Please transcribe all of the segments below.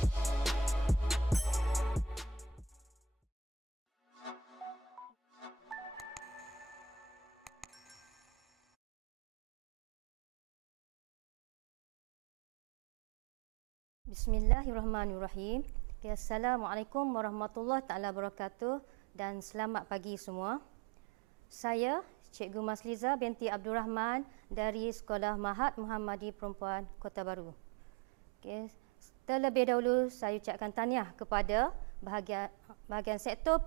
Bismillahirrahmanirrahim. Assalamualaikum warahmatullahi taala wabarakatuh dan selamat pagi semua. Saya Cikgu Masliza binti Abdul Rahman dari Sekolah Mahat Muhammadi Perempuan Kota Baru. Terlebih dahulu saya ucapkan tahniah kepada bahagian sektor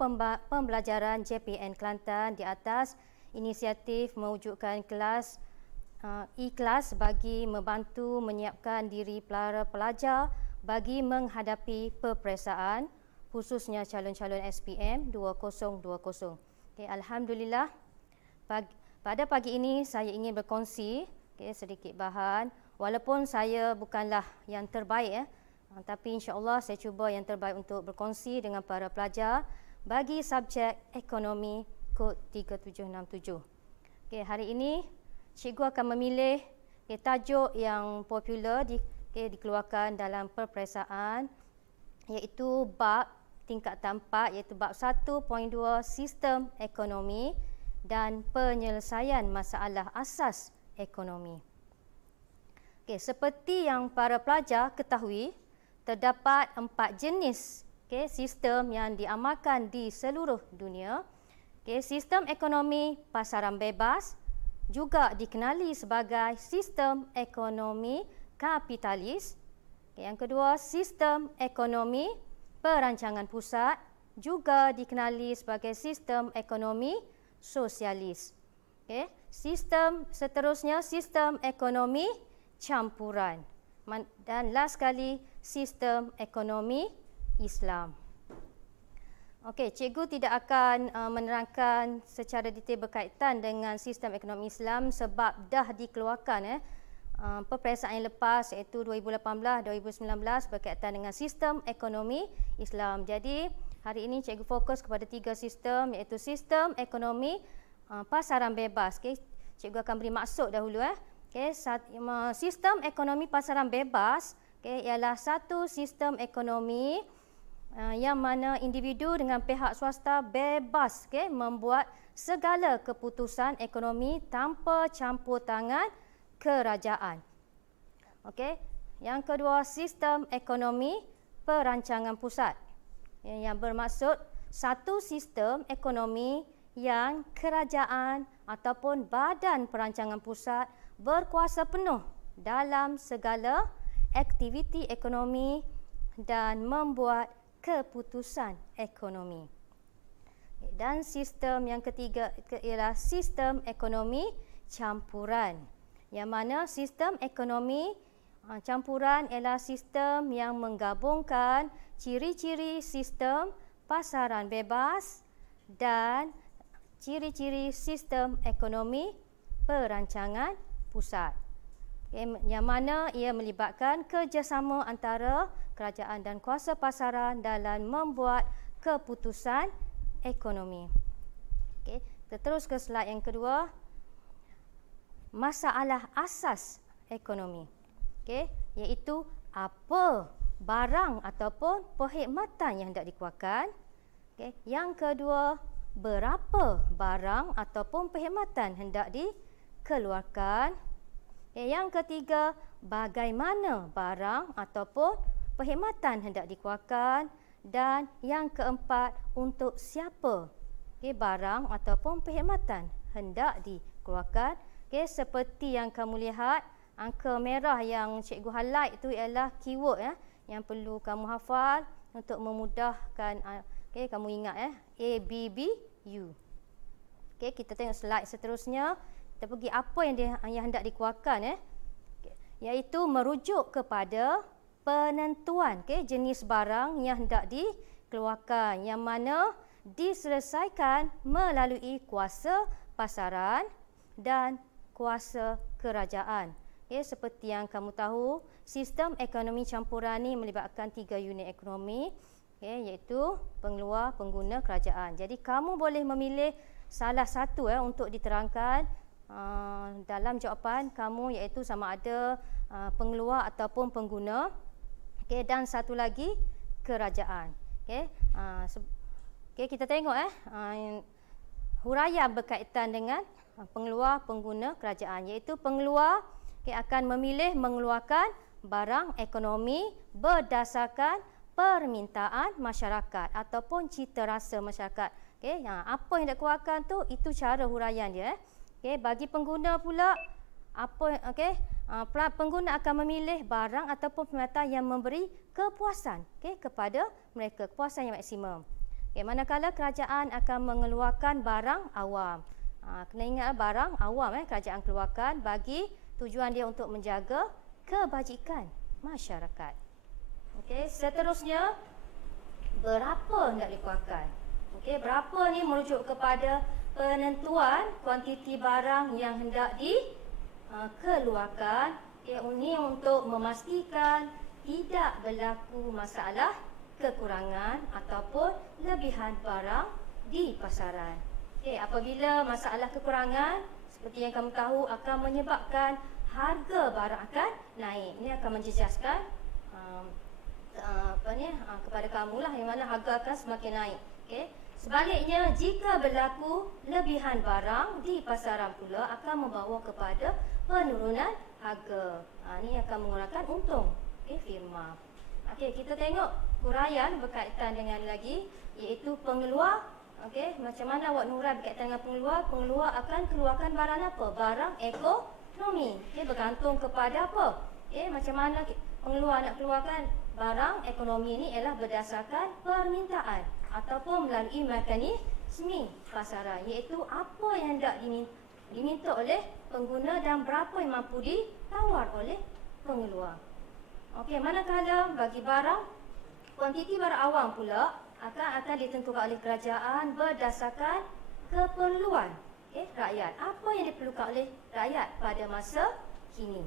pembelajaran JPN Kelantan di atas inisiatif mewujudkan kelas ikhlas bagi membantu menyiapkan diri para pelajar bagi menghadapi peperiksaan khususnya calon-calon SPM 2020. Alhamdulillah, pada pagi ini saya ingin berkongsi sedikit bahan. Walaupun saya bukanlah yang terbaik tapi insya-Allah saya cuba yang terbaik untuk berkongsi dengan para pelajar bagi subjek ekonomi kod 3767. Hari ini cikgu akan memilih tajuk yang popular dikeluarkan dalam peperiksaan, iaitu bab tingkatan 4, iaitu bab 1.2 sistem ekonomi dan penyelesaian masalah asas ekonomi. Seperti yang para pelajar ketahui, terdapat 4 jenis sistem yang diamalkan di seluruh dunia. Sistem ekonomi pasaran bebas, juga dikenali sebagai sistem ekonomi kapitalis. Yang kedua, sistem ekonomi perancangan pusat, juga dikenali sebagai sistem ekonomi sosialis. Sistem seterusnya, sistem ekonomi campuran. Dan last sekali, sistem ekonomi Islam. Cikgu tidak akan menerangkan secara detail berkaitan dengan sistem ekonomi Islam sebab dah dikeluarkan peperiksaan yang lepas, iaitu 2018-2019 berkaitan dengan sistem ekonomi Islam. Jadi hari ini cikgu fokus kepada 3 sistem, iaitu sistem ekonomi pasaran bebas. Cikgu akan beri maksud dahulu. Sistem ekonomi pasaran bebas ialah satu sistem ekonomi yang mana individu dengan pihak swasta bebas membuat segala keputusan ekonomi tanpa campur tangan kerajaan. Yang kedua, sistem ekonomi perancangan pusat, yang bermaksud satu sistem ekonomi yang kerajaan ataupun badan perancangan pusat berkuasa penuh dalam segala aktiviti ekonomi dan membuat keputusan ekonomi. Dan sistem yang ketiga ialah sistem ekonomi campuran, yang mana sistem ekonomi campuran ialah sistem yang menggabungkan ciri-ciri sistem pasaran bebas dan ciri-ciri sistem ekonomi perancangan pusat, yang mana ia melibatkan kerjasama antara kerajaan dan kuasa pasaran dalam membuat keputusan ekonomi. Kita terus ke slide yang kedua, masalah asas ekonomi, iaitu apa barang ataupun perkhidmatan yang hendak dikeluarkan. Yang kedua, berapa barang ataupun perkhidmatan hendak dikeluarkan. Yang ketiga, bagaimana barang ataupun perkhidmatan hendak dikeluarkan. Dan yang keempat, untuk siapa barang ataupun perkhidmatan hendak dikeluarkan. Seperti yang kamu lihat, angka merah yang cikgu highlight itu ialah keyword yang perlu kamu hafal untuk memudahkan kamu ingat A, B, B, U. Kita tengok slide seterusnya. Kita pergi apa yang hendak dikeluarkan, iaitu merujuk kepada penentuan jenis barang yang hendak dikeluarkan, yang mana diselesaikan melalui kuasa pasaran dan kuasa kerajaan. Seperti yang kamu tahu, sistem ekonomi campuran ini melibatkan 3 unit ekonomi, iaitu pengeluar, pengguna, kerajaan. Jadi kamu boleh memilih salah satu untuk diterangkan dalam jawapan kamu, iaitu sama ada pengeluar ataupun pengguna. Okey, dan satu lagi kerajaan. Okey, okey, kita tengok huraian berkaitan dengan pengeluar pengguna kerajaan, iaitu pengeluar akan memilih mengeluarkan barang ekonomi berdasarkan permintaan masyarakat ataupun cita rasa masyarakat. Okey, apa yang dikeluarkan tu itu cara huraian dia. Okey, bagi pengguna pula pengguna akan memilih barang ataupun perkhidmatan yang memberi kepuasan kepada mereka, kepuasan yang maksimum. Manakala kerajaan akan mengeluarkan barang awam. Kena ingat barang awam kerajaan keluarkan bagi tujuan dia untuk menjaga kebajikan masyarakat. Okey, seterusnya berapa hendak dikeluarkan? Okey, berapa ni merujuk kepada penentuan kuantiti barang yang hendak dikeluarkan. Ini untuk memastikan tidak berlaku masalah kekurangan ataupun lebihan barang di pasaran. Okey, apabila masalah kekurangan seperti yang kamu tahu akan menyebabkan harga barang akan naik. Ini akan menjejaskan kepada kamulah yang mana harga akan semakin naik. Okey. Sebaliknya, jika berlaku lebihan barang di pasaran pula akan membawa kepada penurunan harga. Ini akan menggunakan untung firma. Okey, kita tengok huraian berkaitan dengan lagi iaitu pengeluar. Okey, macam mana awak hurai berkaitan dengan pengeluar? Pengeluar akan keluarkan barang apa? Barang ekonomi. Okey, bergantung kepada apa? Okey, macam mana pengeluar nak keluarkan barang ekonomi ini ialah berdasarkan permintaan ataupun melalui mekanisme pasaran, iaitu apa yang hendak diminta oleh pengguna dan berapa yang mampu ditawar oleh pengeluar. Okey, manakala bagi barang, kuantiti barang awam pula akan ditentukan oleh kerajaan berdasarkan keperluan rakyat. Apa yang diperlukan oleh rakyat pada masa kini.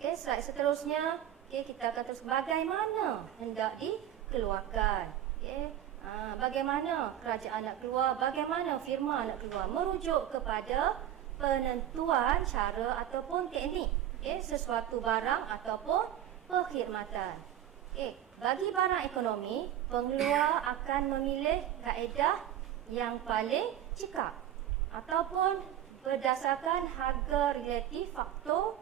Okey, slide seterusnya, kita akan terus bagaimana hendak dikeluarkan. Bagaimana kerajaan nak keluar, bagaimana firma nak keluar, merujuk kepada penentuan cara ataupun teknik sesuatu barang ataupun perkhidmatan. Bagi barang ekonomi, pengeluar akan memilih kaedah yang paling cekap ataupun berdasarkan harga relatif faktor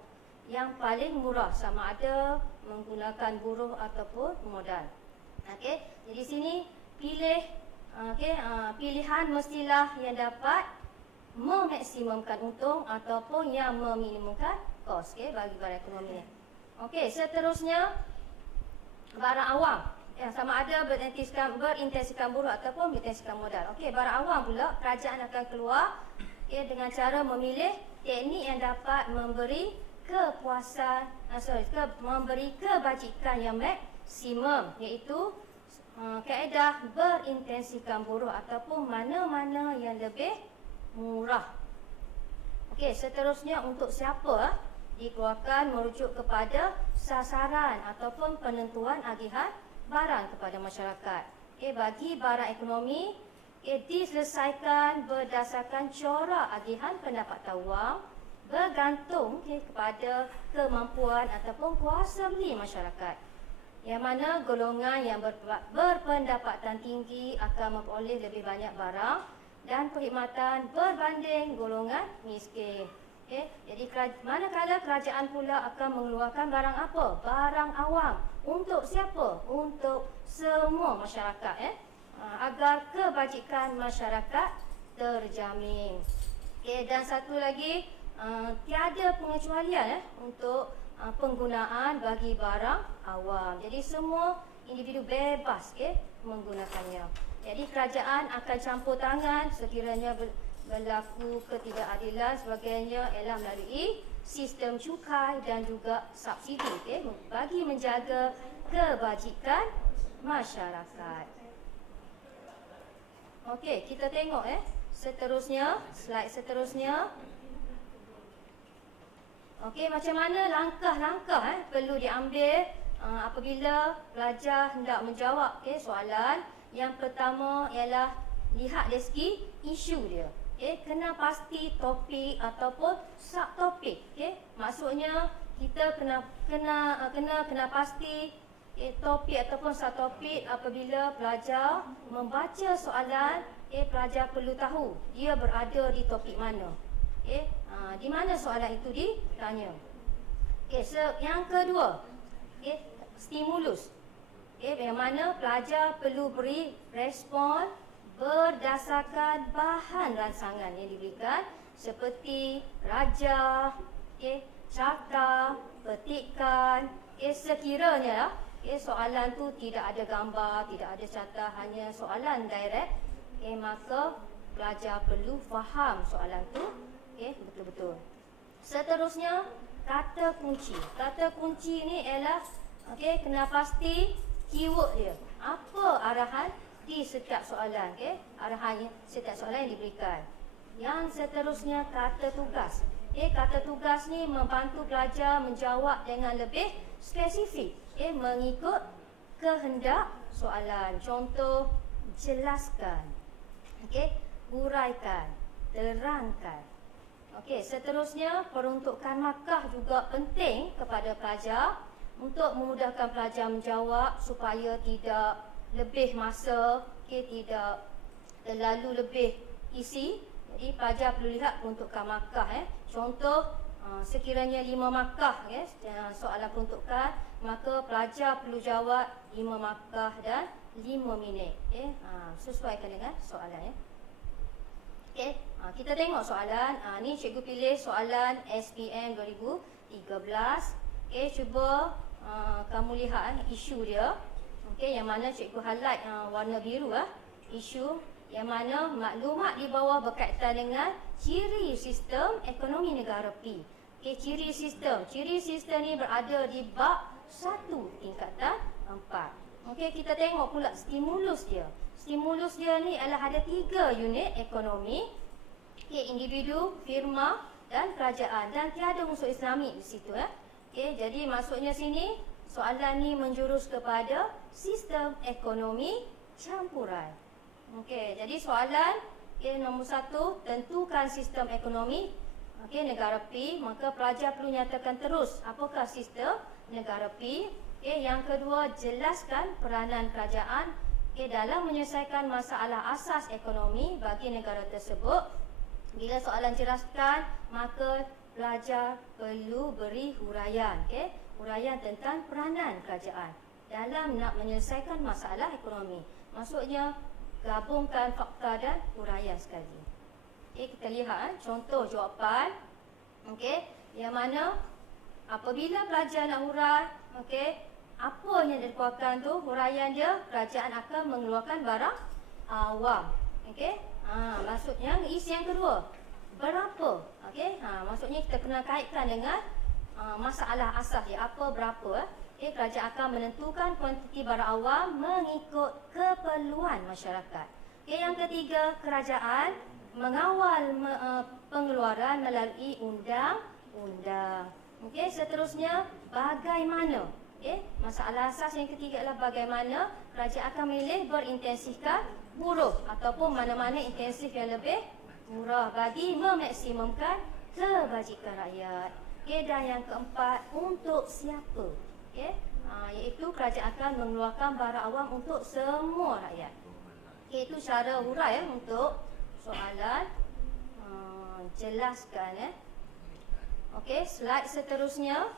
yang paling murah, sama ada menggunakan buruh ataupun modal. Okey, jadi sini pilihan mestilah yang dapat memaksimumkan untung ataupun yang meminimumkan kos bagi barang ekonomi. Okey, seterusnya barang awam. Sama ada berintensikan buruh ataupun berintensikan modal. Okey, barang awam pula kerajaan akan keluar dengan cara memilih teknik yang dapat memberi kepuasan, memberi kebajikan yang maksimum, iaitu kaedah berintensikan buruh ataupun mana-mana yang lebih murah. Okey, seterusnya untuk siapa dikeluarkan merujuk kepada sasaran ataupun penentuan agihan barang kepada masyarakat. Bagi barang ekonomi, diselesaikan berdasarkan corak agihan pendapatan wang bergantung kepada kemampuan ataupun kuasa beli masyarakat, yang mana golongan yang berpendapatan tinggi akan memperoleh lebih banyak barang dan perkhidmatan berbanding golongan miskin. Jadi manakala kerajaan pula akan mengeluarkan barang apa? Barang awam. Untuk siapa? Untuk semua masyarakat, agar kebajikan masyarakat terjamin. Dan satu lagi, tiada pengecualian untuk penggunaan bagi barang awam. Jadi semua individu bebas menggunakannya. Jadi kerajaan akan campur tangan sekiranya berlaku ketidakadilan sebagainya ialah melalui sistem cukai dan juga subsidi bagi menjaga kebajikan masyarakat. Okey, kita tengok seterusnya, slide seterusnya. Okey, macam mana langkah-langkah perlu diambil apabila pelajar hendak menjawab soalan. Yang pertama ialah lihat dari segi isu dia. Kena pasti topik ataupun subtopik. Maksudnya kita kena pasti topik ataupun subtopik apabila pelajar membaca soalan, pelajar perlu tahu dia berada di topik mana. Di mana soalan itu ditanya. Yang kedua, stimulus. Yang mana pelajar perlu beri respon berdasarkan bahan rangsangan yang diberikan seperti rajah, carta, petikan. Sekiranya soalan tu tidak ada gambar, tidak ada carta, hanya soalan direct, maka pelajar perlu faham soalan tu betul-betul. Seterusnya, kata kunci. Kata kunci ni ialah kena pasti keyword dia. Apa arahan di setiap soalan, arahan setiap soalan yang diberikan. Yang seterusnya, kata tugas. Kata tugas ni membantu pelajar menjawab dengan lebih spesifik, mengikut kehendak soalan. Contoh, jelaskan, huraikan, terangkan. Seterusnya, peruntukan markah juga penting kepada pelajar untuk memudahkan pelajar menjawab supaya tidak lebih masa, tidak terlalu lebih isi. Jadi pelajar perlu lihat peruntukan markah. Contoh, sekiranya 5 markah soalan peruntukan, maka pelajar perlu jawab 5 markah dan 5 minit. Sesuaikan dengan soalan. Kita tengok soalan. Ni cikgu pilih soalan SPM 2013. Cuba kamu lihat isu dia. Yang mana cikgu highlight warna biru isu, yang mana maklumat di bawah berkaitan dengan ciri sistem ekonomi negara P. Ciri sistem ni berada di bab 1 tingkatan 4. Kita tengok pula stimulus dia. Stimulus dia ni adalah ada 3 unit ekonomi, individu, firma dan kerajaan, dan tiada unsur Islamik di situ. Jadi maksudnya sini soalan ni menjurus kepada sistem ekonomi campuran. Jadi soalan nombor 1, tentukan sistem ekonomi negara P. Maka pelajar perlu nyatakan terus apakah sistem negara P. Yang kedua, jelaskan peranan kerajaan dalam menyelesaikan masalah asas ekonomi bagi negara tersebut. Bila soalan jelaskan, maka pelajar perlu beri huraian, huraian tentang peranan kerajaan dalam nak menyelesaikan masalah ekonomi. Maksudnya gabungkan fakta dan huraian sekali. Kita lihat contoh jawapan. Yang mana apabila pelajar nak hurai, apa yang dikeluarkan tu, huraian dia, kerajaan akan mengeluarkan barang awam. Maksudnya isi yang kedua, berapa? Maksudnya kita kena kaitkan dengan masalah asas dia, apa berapa. Kerajaan akan menentukan kuantiti barang awam mengikut keperluan masyarakat. Yang ketiga, kerajaan mengawal pengeluaran melalui undang-undang. Seterusnya, bagaimana? Masalah asas yang ketiga adalah bagaimana kerajaan akan memilih berintensifkan buruh ataupun mana-mana intensif yang lebih murah bagi memaksimumkan kebajikan rakyat. Dan yang keempat, untuk siapa? Iaitu kerajaan akan mengeluarkan barang awam untuk semua rakyat. Itu cara hurai untuk soalan jelaskan. Slide seterusnya.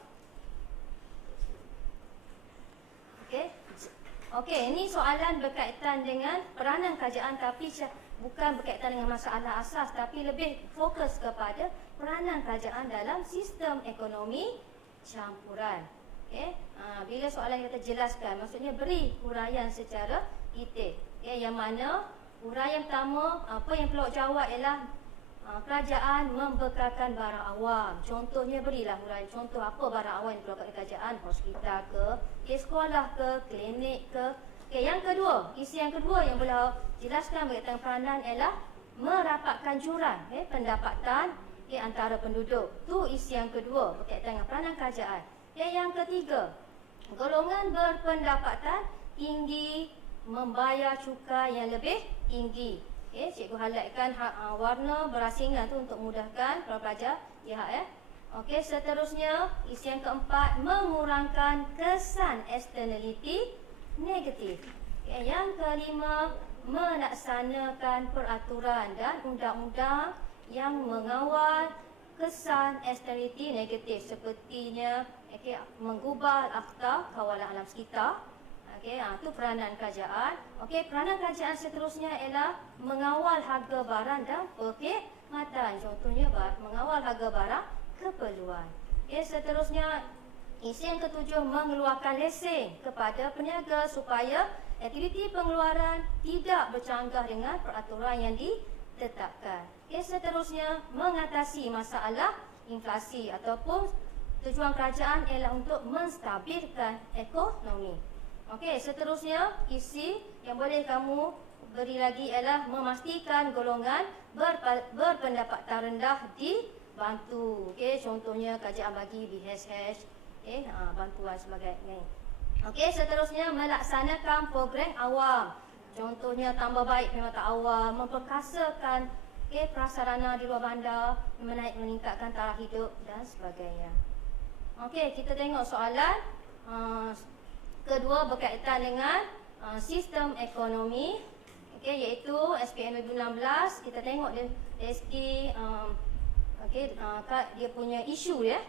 Ini soalan berkaitan dengan peranan kerajaan, tapi bukan berkaitan dengan masalah asas, tapi lebih fokus kepada peranan kerajaan dalam sistem ekonomi campuran. Bila soalan kita jelaskan, maksudnya beri huraian secara detail. Yang mana huraian pertama, apa yang pelawak jawab ialah kerajaan membekalkan barang awam. Contohnya berilah huraian. Contoh apa barang awam yang dikeluarkan kerajaan, hospital ke, sekolah ke, klinik ke. Yang kedua, isi yang kedua yang boleh jelaskan berkaitan peranan ialah merapatkan jurang pendapatan antara penduduk. Tu isi yang kedua berkaitan dengan peranan kerajaan. Yang ketiga, golongan berpendapatan tinggi membayar cukai yang lebih tinggi. Cikgu highlightkan warna berasingan tu untuk mudahkan para pelajar lihat. Okey, seterusnya isi yang keempat, mengurangkan kesan externality negatif. Okay, yang kelima, melaksanakan peraturan dan undang-undang yang mengawal kesan externality negatif sepertinya menggubal Akta Kawalan Alam Sekitar. Itu peranan kerajaan. Peranan kerajaan seterusnya ialah mengawal harga barang dan perkhidmatan. Contohnya mengawal harga barang keperluan. Seterusnya isi yang ketujuh, mengeluarkan lesen kepada peniaga supaya aktiviti pengeluaran tidak bercanggah dengan peraturan yang ditetapkan. Seterusnya, mengatasi masalah inflasi ataupun tujuan kerajaan ialah untuk menstabilkan ekonomi. Seterusnya isi yang boleh kamu beri lagi ialah memastikan golongan berpendapatan rendah dibantu. Contohnya kerajaan bagi BHS, bantuan sebagainya. Seterusnya, melaksanakan program awam. Contohnya tambah baik perkhidmatan awam, memperkasakan prasarana di luar bandar, meningkatkan taraf hidup dan sebagainya. Kita tengok soalan kedua berkaitan dengan sistem ekonomi, iaitu SPM 2016. Kita tengok dari segi dia punya isu ya,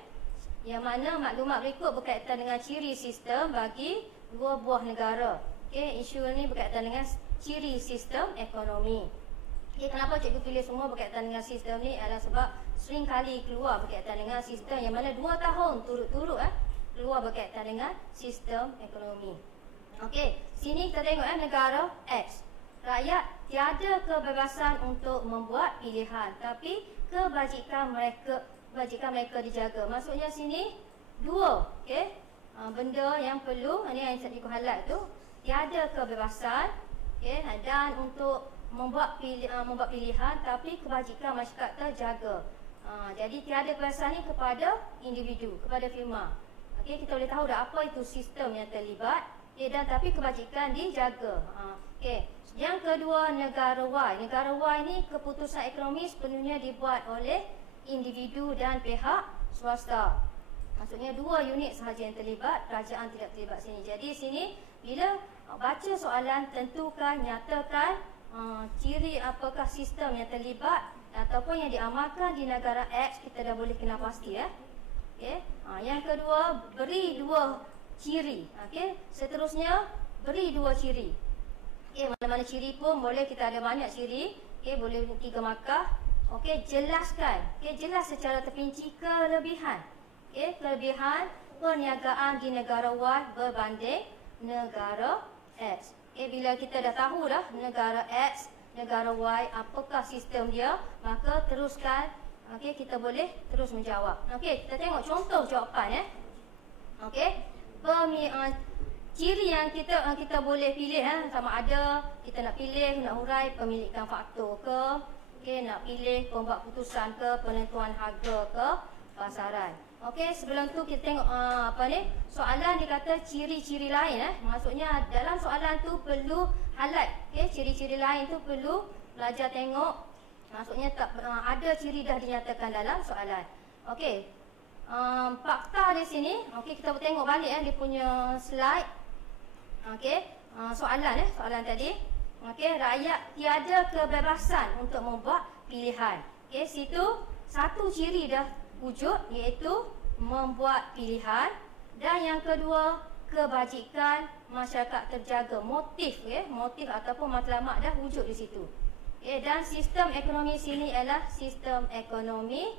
yang mana maklumat berikut berkaitan dengan ciri sistem bagi dua buah negara. Isu ini berkaitan dengan ciri sistem ekonomi. Kenapa cikgu pilih semua berkaitan dengan sistem ni adalah sebab sering kali keluar berkaitan dengan sistem yang mana 2 tahun turut-turut keluar berkaitan dengan sistem ekonomi. Sini kita tengok negara X. Rakyat tiada kebebasan untuk membuat pilihan, tapi kebajikan mereka dijaga. Maksudnya sini dua benda yang perlu, ini yang saya highlight tu, tiada kebebasan dan untuk membuat pilihan, tapi kebajikan masyarakat terjaga. Jadi tiada kebebasan ni kepada individu, kepada firma. Kita boleh tahu dah apa itu sistem yang terlibat, dan tapi kebajikan dijaga. Yang kedua, negara Y. Negara Y ni keputusan ekonomi sepenuhnya dibuat oleh individu dan pihak swasta. Maksudnya 2 unit sahaja yang terlibat, kerajaan tidak terlibat sini. Jadi sini bila baca soalan, tentukan, nyatakan ciri apakah sistem yang terlibat ataupun yang diamalkan di negara X. Kita dah boleh kenal pasti ya. Yang kedua, beri 2 ciri. Seterusnya, beri 2 ciri. Mana-mana ciri pun boleh, kita ada banyak ciri. Boleh 3 markah. Jelaskan. Jelas secara terperinci kelebihan. Kelebihan perniagaan di negara Y berbanding negara X. Bila kita dah tahu dah negara X, negara Y, apakah sistem dia, maka teruskan. Kita boleh terus menjawab. Kita tengok contoh jawapan ciri yang kita boleh pilih sama ada kita nak pilih, nak hurai pemilikan faktor ke, nak pilih pembuat putusan ke, penentuan harga ke, pasaran. Sebelum tu kita tengok soalan dia kata ciri-ciri lain Maksudnya dalam soalan tu perlu highlight ciri-ciri lain tu perlu belajar tengok. Maksudnya ada ciri dah dinyatakan dalam soalan. Fakta di sini, kita tengok balik dia punya slide. Soalan tadi. Rakyat tiada kebebasan untuk membuat pilihan. Situ satu ciri dah wujud, iaitu membuat pilihan. Dan yang kedua, kebajikan masyarakat terjaga. Motif ataupun matlamat dah wujud di situ. Dan sistem ekonomi sini adalah sistem ekonomi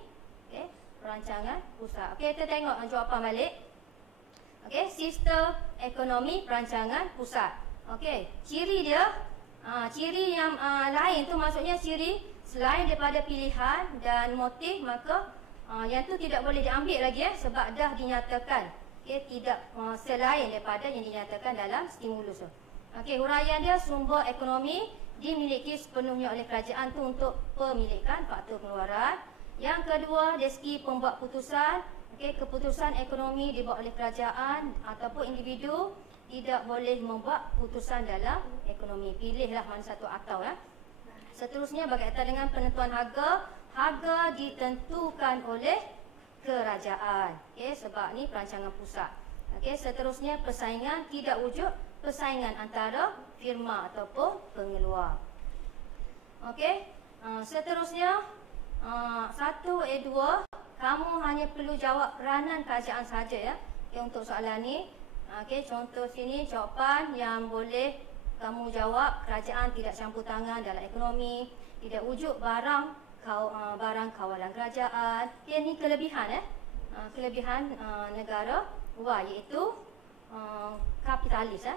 perancangan pusat. Kita tengok jawapan balik. Sistem ekonomi perancangan pusat. Ciri dia, ciri yang lain tu maksudnya ciri selain daripada pilihan dan motif, maka yang tu tidak boleh diambil lagi sebab dah dinyatakan. Tidak selain daripada yang dinyatakan dalam stimulus. Huraian dia, sumber ekonomi dimiliki sepenuhnya oleh kerajaan tu untuk pemilikan faktor pengeluaran. Yang kedua, dari segi pembuat putusan, keputusan ekonomi dibuat oleh kerajaan ataupun individu tidak boleh membuat putusan dalam ekonomi. Pilihlah mana satu atau Seterusnya berkaitan dengan penentuan harga. Harga ditentukan oleh kerajaan. Okey, sebab ni perancangan pusat. Okey, seterusnya persaingan tidak wujud persaingan antara firma ataupun pengeluar. Okey, seterusnya 1A2, kamu hanya perlu jawab peranan kerajaan saja ya. Okay, untuk soalan ni, okey, contoh sini jawapan yang boleh kamu jawab: kerajaan tidak campur tangan dalam ekonomi, tidak wujud barang kawalan kerajaan. Okay, ini kelebihan kelebihan negara luar, iaitu kapitalis.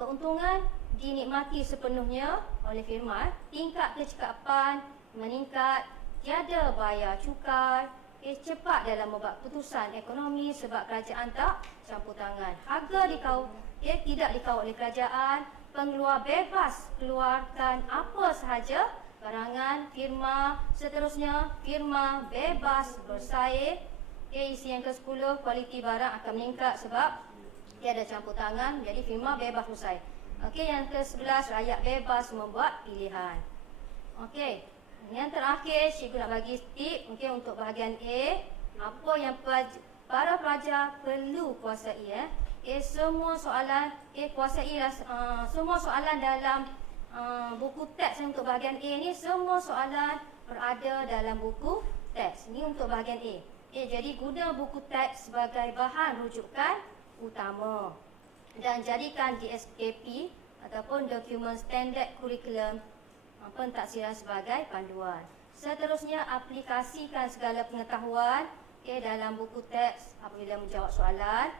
Keuntungan dinikmati sepenuhnya oleh firma. Tingkat kecekapan meningkat, tiada bayar cukai, cepat dalam membuat keputusan ekonomi sebab kerajaan tak campur tangan. Harga tidak dikawal oleh kerajaan. Pengeluar bebas keluarkan apa sahaja barangan firma. Seterusnya, firma bebas bersaing. Isi yang ke-10, kualiti barang akan meningkat sebab tiada campur tangan, jadi firma bebas bersaing. Okey, yang ke-11, rakyat bebas membuat pilihan. Okey, yang terakhir cikgu nak bagi tip untuk bahagian A, apa yang para pelajar perlu kuasai. Semua soalan kuasai semua soalan dalam buku teks untuk bahagian A ni, semua soalan berada dalam buku teks. Ini untuk bahagian A. Jadi guna buku teks sebagai bahan rujukan utama dan jadikan DSKP ataupun Document Standard Curriculum pentaksiran sebagai panduan. Seterusnya, aplikasikan segala pengetahuan dalam buku teks apabila menjawab soalan.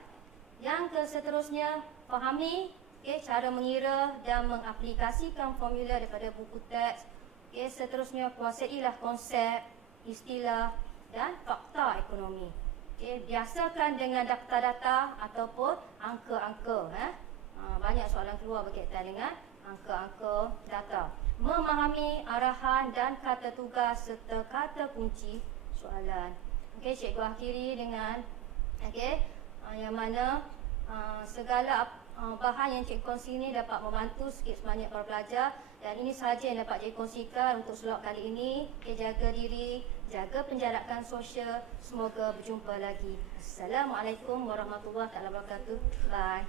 Yang seterusnya, fahami cara mengira dan mengaplikasikan formula daripada buku teks. Seterusnya, kuasailah konsep, istilah dan fakta ekonomi. Biasakan dengan data-data ataupun angka-angka. Banyak soalan keluar berkaitan dengan angka-angka data. Memahami arahan dan kata tugas serta kata kunci soalan. Cikgu akhiri dengan yang mana segala bahan yang cikgu kongsi ini dapat membantu sikit sebanyak para pelajar, dan ini sahaja yang dapat cikgu kongsikan untuk slot kali ini. Jaga diri, jaga penjarakan sosial. Semoga berjumpa lagi. Assalamualaikum warahmatullahi wabarakatuh. Bye.